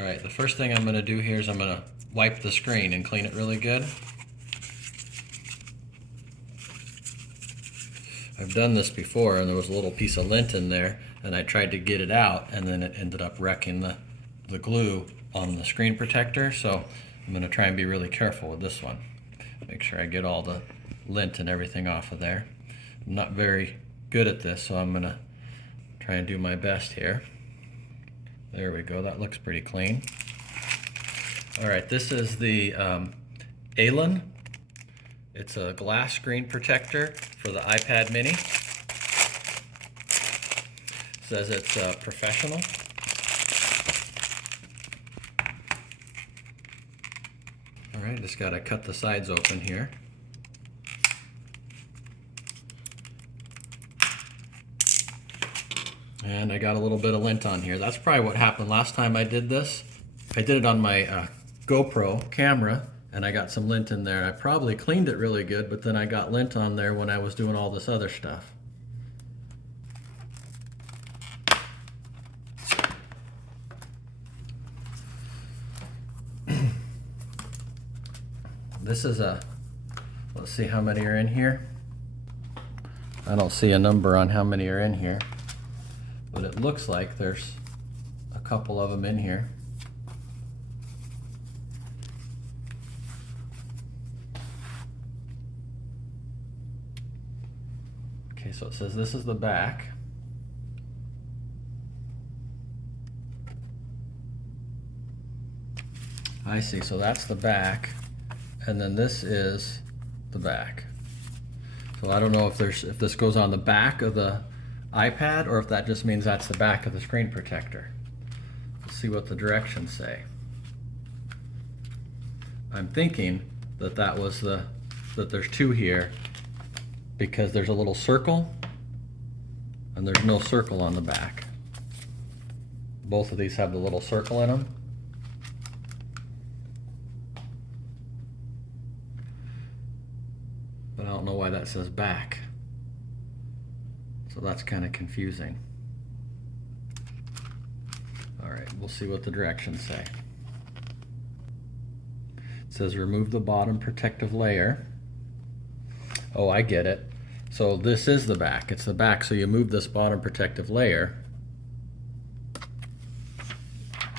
All right, the first thing I'm going to do here is I'm going to wipe the screen and clean it really good. I've done this before and there was a little piece of lint in there and I tried to get it out and then it ended up wrecking the glue on the screen protector. So I'm going to try and be really careful with this one. Make sure I get all the lint and everything off of there. I'm not very good at this, so I'm going to try and do my best here. There we go, that looks pretty clean. All right, this is the Ailun. It's a glass screen protector for the iPad mini. It says it's professional. All right, just gotta cut the sides open here. And I got a little bit of lint on here. That's probably what happened last time I did this. I did it on my GoPro camera and I got some lint in there. I probably cleaned it really good, but then I got lint on there when I was doing all this other stuff. This is let's see how many are in here. I don't see a number on how many are in here, but it looks like there's a couple of them in here. Okay, so it says this is the back. I see, so that's the back, and then this is the back. So I don't know if this goes on the back of the iPad or if that just means that's the back of the screen protector. Let's see what the directions say. I'm thinking that that there's two here because there's a little circle and there's no circle on the back. Both of these have the little circle in them. But I don't know why that says back. So that's kind of confusing. All right, we'll see what the directions say. It says remove the bottom protective layer. Oh, I get it. So this is the back. It's the back, so you move this bottom protective layer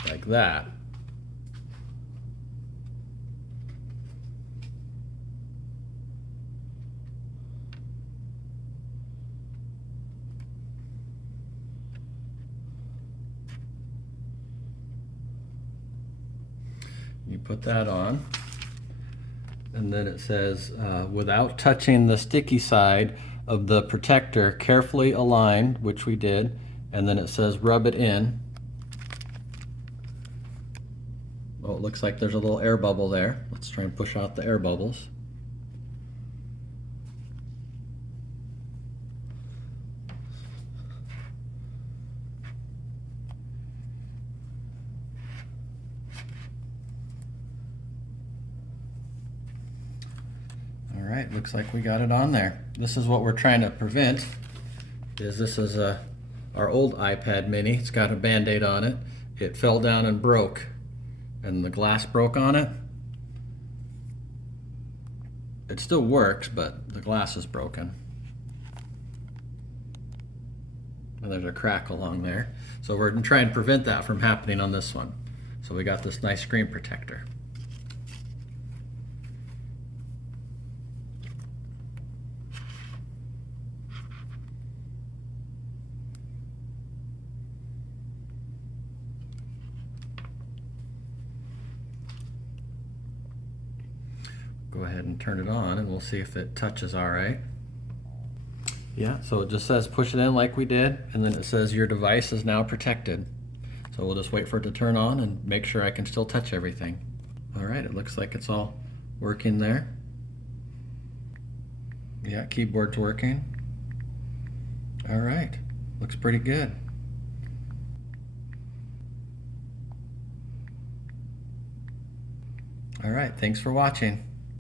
like that. You put that on, and then it says, without touching the sticky side of the protector, carefully align, which we did, and then it says rub it in. Oh, it looks like there's a little air bubble there. Let's try and push out the air bubbles. All right, looks like we got it on there. This is what we're trying to prevent. This is our old iPad mini. It's got a Band-Aid on it. It fell down and broke, and the glass broke on it. It still works, but the glass is broken. And there's a crack along there. So we're going to try and prevent that from happening on this one. So we got this nice screen protector. Go ahead and turn it on and we'll see if it touches all right. Yeah, so it just says push it in like we did, and then it says your device is now protected. So we'll just wait for it to turn on and make sure I can still touch everything. All right, it looks like it's all working there. Yeah, keyboard's working. All right, looks pretty good. All right, thanks for watching.